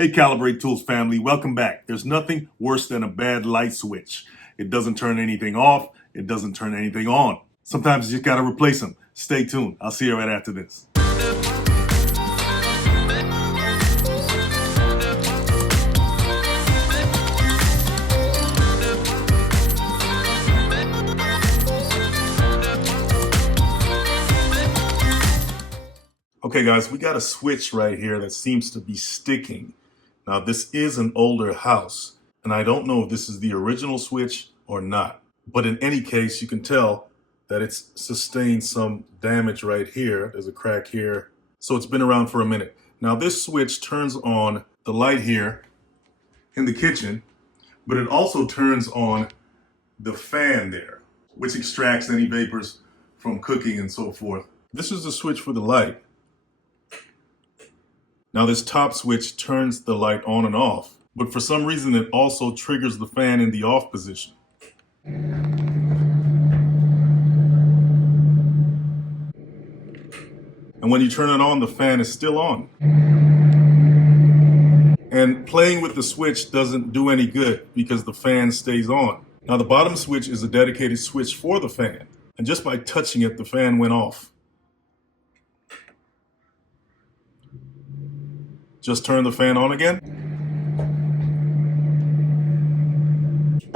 Hey Calibrate Tools family, welcome back. There's nothing worse than a bad light switch. It doesn't turn anything off, it doesn't turn anything on. Sometimes you just gotta replace them. Stay tuned. I'll see you right after this. Okay guys, we got a switch right here that seems to be sticking. Now this is an older house, and I don't know if this is the original switch or not. But in any case, you can tell that it's sustained some damage right here. There's a crack here. So it's been around for a minute. Now this switch turns on the light here in the kitchen, but it also turns on the fan there, which extracts any vapors from cooking and so forth. This is the switch for the light. Now this top switch turns the light on and off, but for some reason it also triggers the fan in the off position. And when you turn it on, the fan is still on. And playing with the switch doesn't do any good because the fan stays on. Now the bottom switch is a dedicated switch for the fan, and just by touching it, the fan went off. Just turn the fan on again.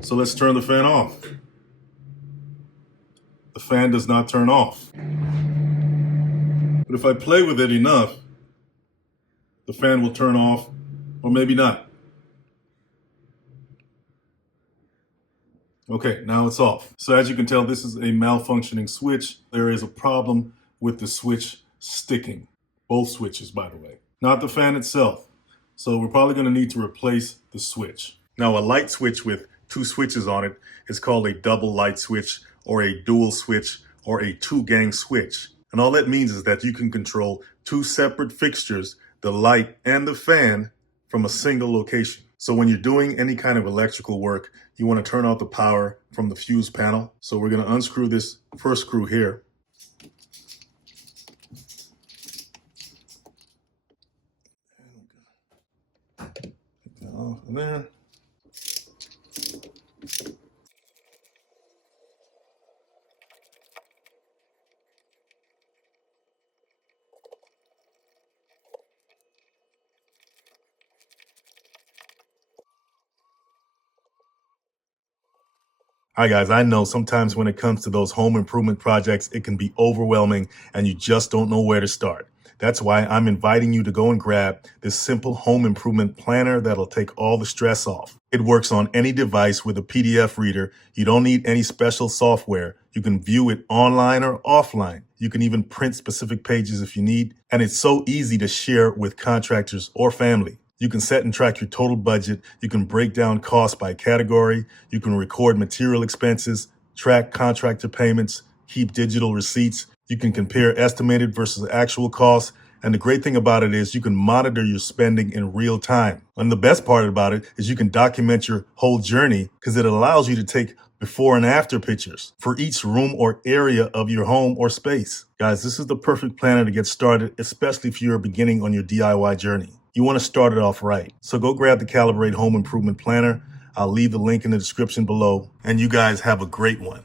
So let's turn the fan off. The fan does not turn off. But if I play with it enough, the fan will turn off, or maybe not. Okay, now it's off. So as you can tell, this is a malfunctioning switch. There is a problem with the switch sticking. Both switches, by the way. Not the fan itself. So we're probably going to need to replace the switch. Now a light switch with two switches on it is called a double light switch or a dual switch or a two-gang switch. And all that means is that you can control two separate fixtures, the light and the fan, from a single location. So when you're doing any kind of electrical work, you want to turn off the power from the fuse panel. So we're going to unscrew this first screw here. Off there. Hi guys, I know sometimes when it comes to those home improvement projects, it can be overwhelming and you just don't know where to start. That's why I'm inviting you to go and grab this simple home improvement planner that'll take all the stress off. It works on any device with a PDF reader. You don't need any special software. You can view it online or offline. You can even print specific pages if you need. And it's so easy to share with contractors or family. You can set and track your total budget. You can break down costs by category. You can record material expenses, track contractor payments, keep digital receipts. You can compare estimated versus actual costs. And the great thing about it is you can monitor your spending in real time. And the best part about it is you can document your whole journey because it allows you to take before and after pictures for each room or area of your home or space. Guys, this is the perfect planner to get started, especially if you're beginning on your DIY journey. You want to start it off right. So go grab the Calibrate Home Improvement Planner. I'll leave the link in the description below. And you guys have a great one.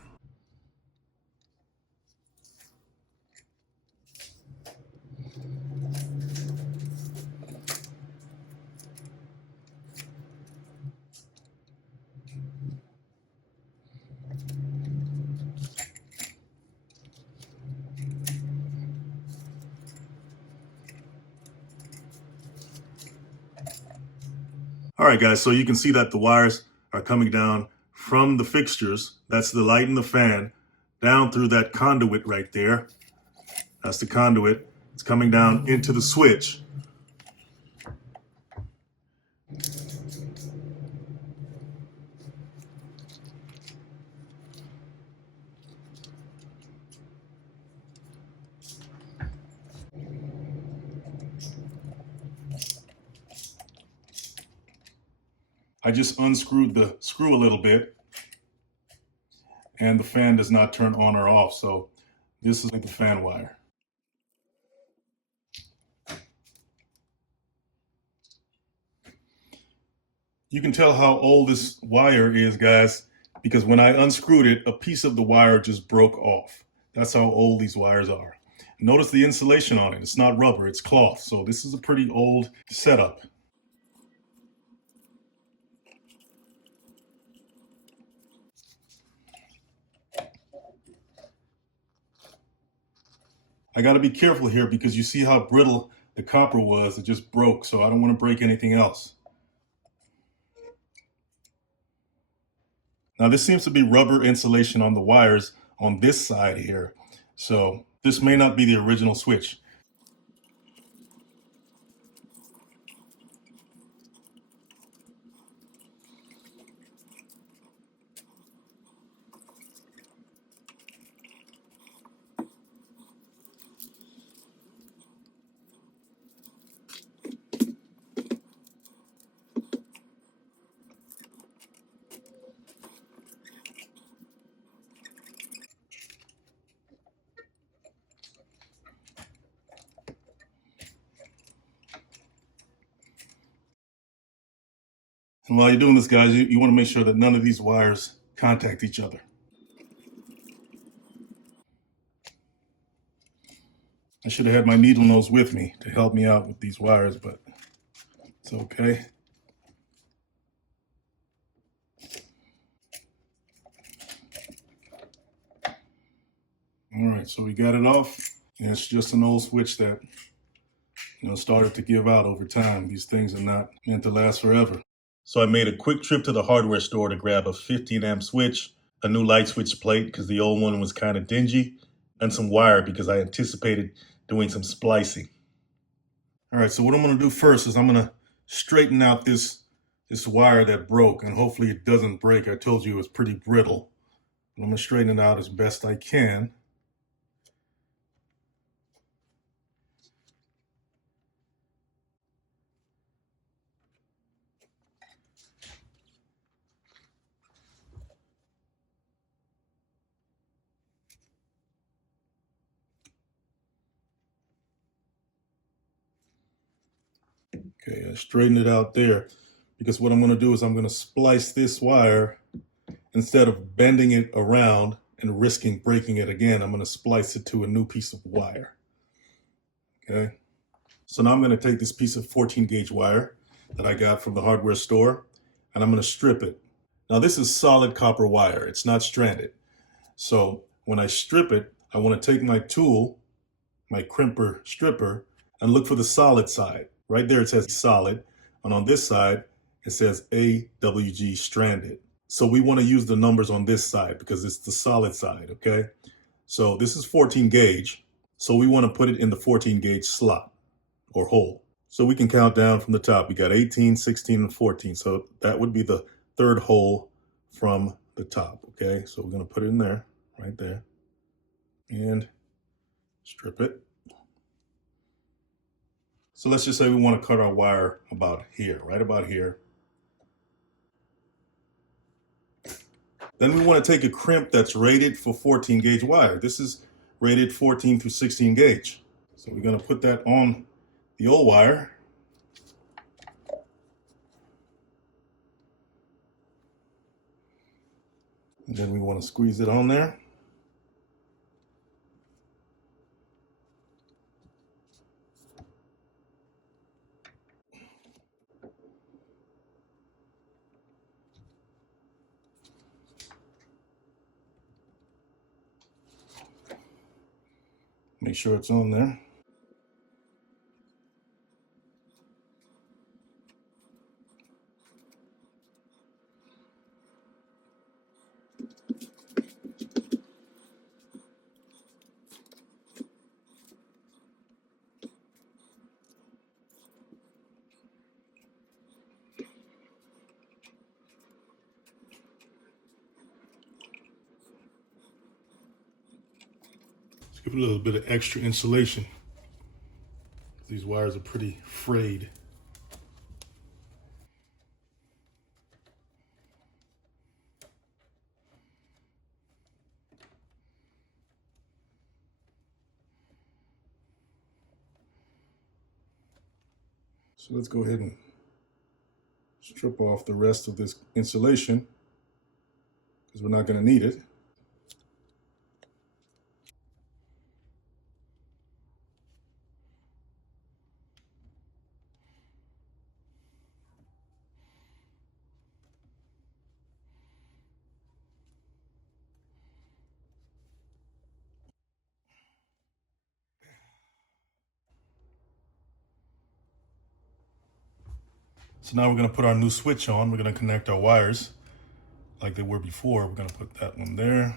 All right, guys, so you can see that the wires are coming down from the fixtures. That's the light and the fan, down through that conduit right there. That's the conduit. It's coming down into the switch. I just unscrewed the screw a little bit and the fan does not turn on or off. So this is like the fan wire. You can tell how old this wire is, guys, because when I unscrewed it, a piece of the wire just broke off. That's how old these wires are. Notice the insulation on it. It's not rubber, it's cloth. So this is a pretty old setup. I got to be careful here because you see how brittle the copper was. It just broke, so I don't want to break anything else. Now this seems to be rubber insulation on the wires on this side here. So this may not be the original switch. And while you're doing this, guys, you want to make sure that none of these wires contact each other. I should have had my needle nose with me to help me out with these wires, but it's okay. All right, so we got it off. And it's just an old switch that started to give out over time. These things are not meant to last forever. So I made a quick trip to the hardware store to grab a 15 amp switch, a new light switch plate because the old one was kind of dingy, and some wire because I anticipated doing some splicing. All right, so what I'm going to do first is I'm going to straighten out this wire that broke, and hopefully it doesn't break. I told you it was pretty brittle. I'm going to straighten it out as best I can. Okay, I straightened it out there because what I'm going to do is I'm going to splice this wire instead of bending it around and risking breaking it again. I'm going to splice it to a new piece of wire. Okay, so now I'm going to take this piece of 14 gauge wire that I got from the hardware store and I'm going to strip it. Now this is solid copper wire. It's not stranded. So when I strip it, I want to take my tool, my crimper stripper, and look for the solid side. Right there it says solid, and on this side it says AWG stranded. So we want to use the numbers on this side because it's the solid side, okay? So this is 14 gauge, so we want to put it in the 14 gauge slot or hole. So we can count down from the top. We got 18, 16, and 14. So that would be the third hole from the top, okay? So we're going to put it in there, right there, and strip it. So let's just say we want to cut our wire about here, right about here. Then we want to take a crimp that's rated for 14 gauge wire. This is rated 14 through 16 gauge. So we're going to put that on the old wire. And then we want to squeeze it on there. Make sure it's on there. Let's give it a little bit of extra insulation. These wires are pretty frayed. So let's go ahead and Strip off the rest of this insulation because we're not going to need it. So now we're going to put our new switch on. We're going to connect our wires like they were before. We're going to put that one there.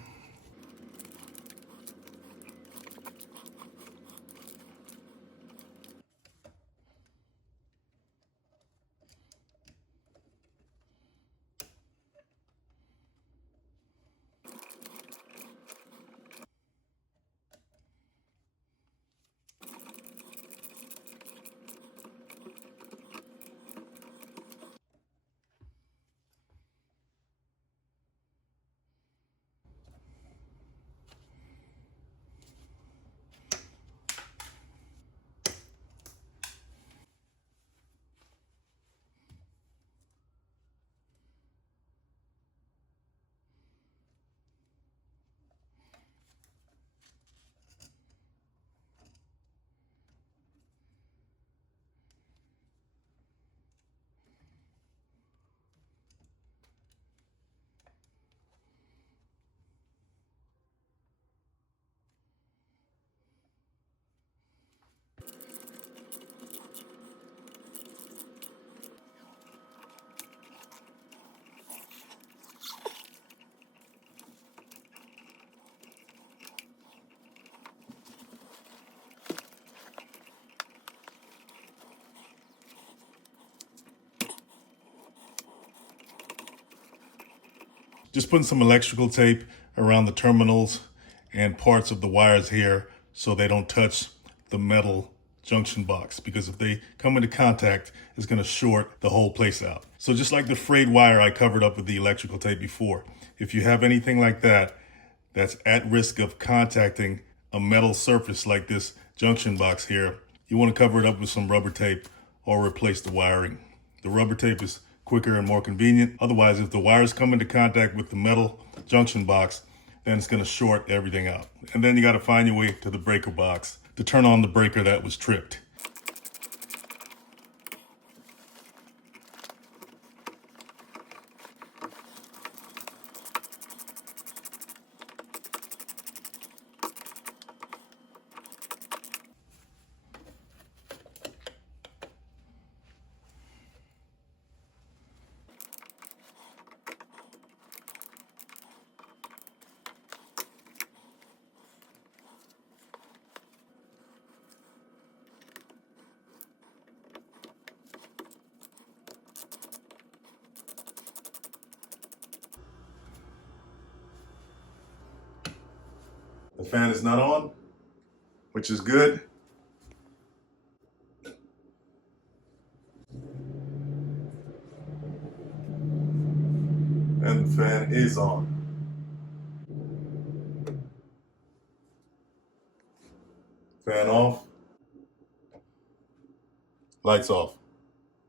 Just putting some electrical tape around the terminals and parts of the wires here so they don't touch the metal junction box, because if they come into contact, it's going to short the whole place out. So just like the frayed wire I covered up with the electrical tape before, if you have anything like that that's at risk of contacting a metal surface like this junction box here, you want to cover it up with some rubber tape or replace the wiring. The rubber tape is quicker and more convenient. Otherwise, if the wires come into contact with the metal junction box, then it's going to short everything out. And then you got to find your way to the breaker box to turn on the breaker that was tripped. The fan is not on, which is good. And the fan is on. Fan off. Lights off.